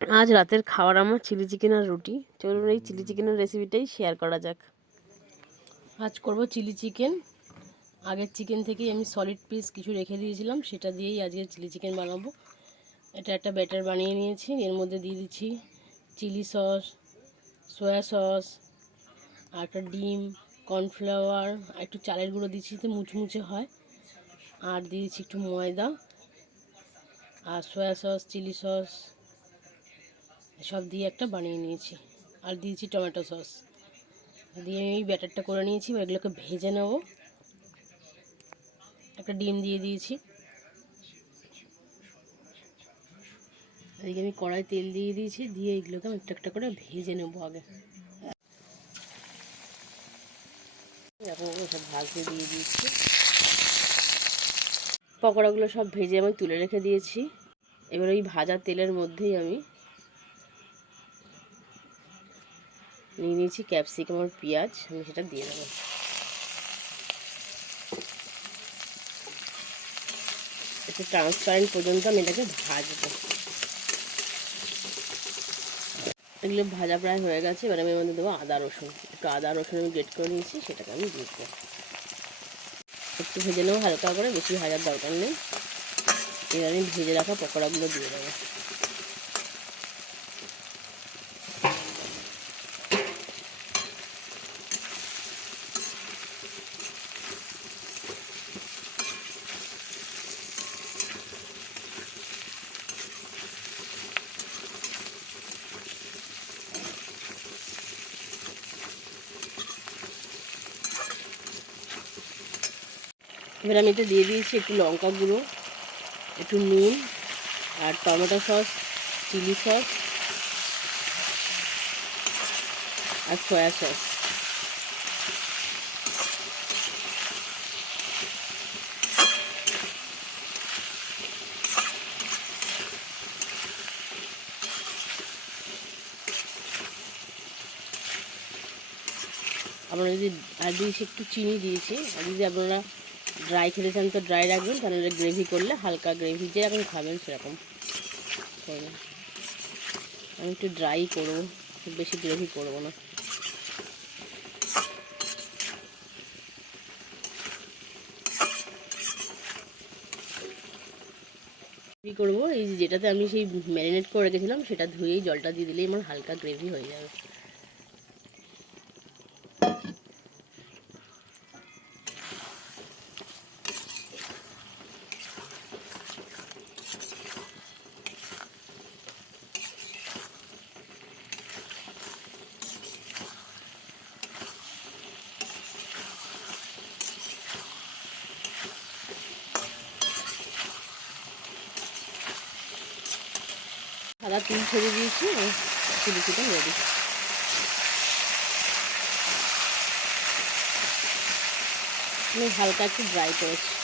আজ রাতের খাবার আমার চিলি চিকেন আর রুটি। চলুন এই চিলি চিকেনের রেসিপিটাই শেয়ার করা যাক। আজ করব চিলি চিকেন। আগের চিকেন থেকেই আমি সলিড পিস কিছু রেখে দিয়েছিলাম, সেটা দিয়েই আজকে চিলি চিকেন বানাবো। এটা একটা ব্যাটার বানিয়ে নিয়েছি। এর মধ্যে দিয়ে দিচ্ছি চিলি সস, সয়া সস, আর একটা ডিম, কর্নফ্লাওয়ার, আর একটু চালের গুঁড়ো দিচ্ছি তো মুচমুচে হয়, আর দিয়ে দিচ্ছি একটু ময়দা, আর সয়া সস, চিলি সস সব দিয়ে একটা বানিয়ে নিয়েছি, আর দিয়েছি টমেটো সস দিয়ে আমি ব্যাটারটা করে নিয়েছি। এগুলোকে ভেজে নেব। একটা ডিম দিয়ে দিয়েছি। এদিকে আমি কড়াই তেল দিয়ে দিয়েছি, দিয়ে এগুলোকে আমি একটা একটা করে ভেজে নেব। আগে এরকম সব ভাজতে দিয়ে দিয়েছি। পকোড়াগুলো সব ভেজে আমি তুলে রেখে দিয়েছি। এবার ওই ভাজা তেলের মধ্যেই আমি নিয়ে নিয়েছি ক্যাপসিকাম আর পেঁয়াজ, আমি সেটা দিয়ে দেবো। একটু ট্রান্সপারেন্ট পর্যন্ত আমি এটাকে ভাজবো। এগুলো ভাজা প্রায় হয়ে গেছে। এবার আমি এর মধ্যে দেবো আদা রসুন। একটু আদা রসুন আমি গ্রেট করে নিয়েছি, সেটাকে আমি দিয়ে দেবো। একটু ভেজে নেবো হালকা করে, বেশি ভাজার দরকার নেই। এবার আমি ভেজে রাখা পকোড়াগুলো দিয়ে দেবো। এবার আমি এতে দিয়ে দিয়েছি একটু লঙ্কা গুঁড়ো, একটু নুন, আর টমেটো সস, চিলি সস, আর সয়া সস। আপনারা যদি আর দিয়েছি একটু চিনি দিয়েছি, আর যদি আপনারা ড্রাই খেতে চান তো ড্রাই রাখবেন, তাহলে গ্রেভি করলে হালকা গ্রেভি যেরকম খাবেন সেরকম করবেন। আমি একটু ড্রাই করবো, খুব বেশি গ্রেভি করবো না। কী করবো, এই যেটাতে আমি সেই ম্যারিনেট করে রেখেছিলাম সেটা ধুয়েই জলটা দিয়ে দিলেই আমার হালকা গ্রেভি হয়ে যাবে। সাদা তিল ছেড়ে দিয়েছি, চিলি চিকেন রেডি। আমি হালকা একটু ড্রাই করেছি।